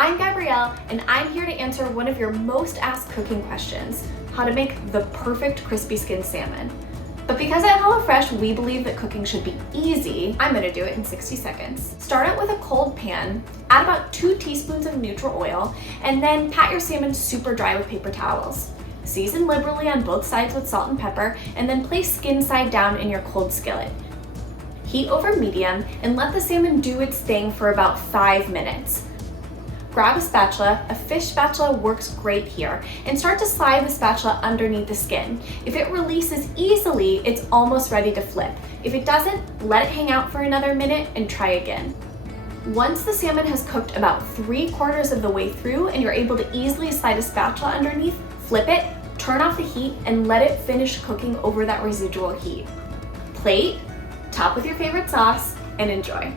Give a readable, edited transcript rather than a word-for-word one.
I'm Gabrielle, and I'm here to answer one of your most asked cooking questions, how to make the perfect crispy skinned salmon. But because at HelloFresh we believe that cooking should be easy, I'm gonna do it in 60 seconds. Start out with a cold pan, add about 2 teaspoons of neutral oil, and then pat your salmon super dry with paper towels. Season liberally on both sides with salt and pepper, and then place skin side down in your cold skillet. Heat over medium and let the salmon do its thing for about 5 minutes. Grab a spatula, a fish spatula works great here, and start to slide the spatula underneath the skin. If it releases easily, it's almost ready to flip. If it doesn't, let it hang out for another minute and try again. Once the salmon has cooked about 3/4 of the way through and you're able to easily slide a spatula underneath, flip it, turn off the heat, and let it finish cooking over that residual heat. Plate, top with your favorite sauce, and enjoy.